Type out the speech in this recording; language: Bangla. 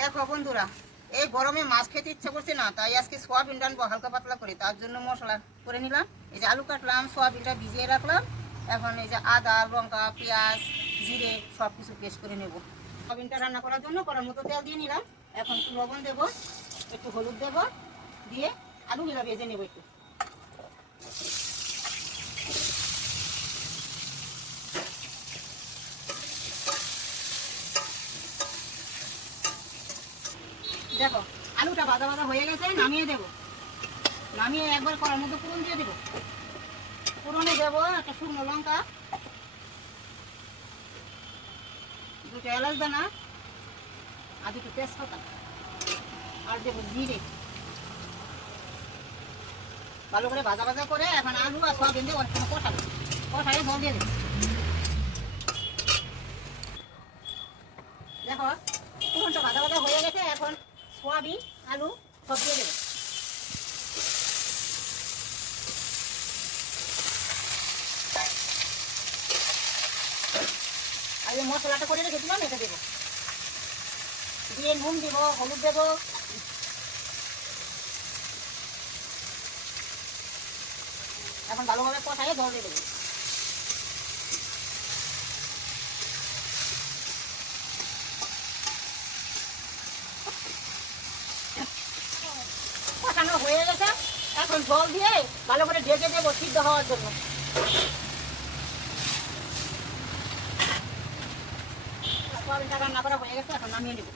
দেখো বন্ধুরা, এই গরমে মাছ খেতে ইচ্ছা করছে না, তাই আজকে সোয়াবিন রানবো হালকা পাতলা করে। তার জন্য মশলা করে নিলাম। এই যে আলু কাটলাম, সোয়াবিনটা ভিজিয়ে রাখলাম। এখন এই যে আদা, লঙ্কা, পেঁয়াজ, জিরে সব কিছু পেস্ট করে নেব। সোয়াবিনটা রান্না করার জন্য কড়ার মতো তেল দিয়ে নিলাম। এখন একটু লবণ দেবো, একটু হলুদ দেবো, দিয়ে আলুগুলো ভেজে নেবো একটু। দেখো আলুটা ভাজা ভাজা হয়ে গেছে, নামিয়ে দেবো। নামিয়ে একবার কড়ার মধ্যে ফোড়ন দিয়ে দেবো। ফোড়নে দেবো একটা শুকনো লঙ্কা, দুটো এলাচ দানা, আর দুটো তেজপাতা, আর দেবো জিরে। ভালো করে ভাজা ভাজা করে এখন আলু আর সোয়াবিন দিয়ে অনেক কষাবো। কষাই জল দিয়ে দেবো। দেখো ফোড়নটা ভাজা ভাজা হয়ে গেছে, এখন সোয়াবিন আলু সব দিয়ে দেবো। আর এই মশলাটা করে রেখেছিলাম এটা দেবো, দিয়ে নুন দেবো, হলুদ দেবো। এখন ভালোভাবে কষাই জল দিয়ে দেবো। কষানো হয়ে গেছে, এখন জল দিয়ে ভালো করে ঢেকে দেবো সিদ্ধ হওয়ার জন্য। সোয়াবিনটা রান্না করা হয়ে গেছে, এখন নামিয়ে নেবো।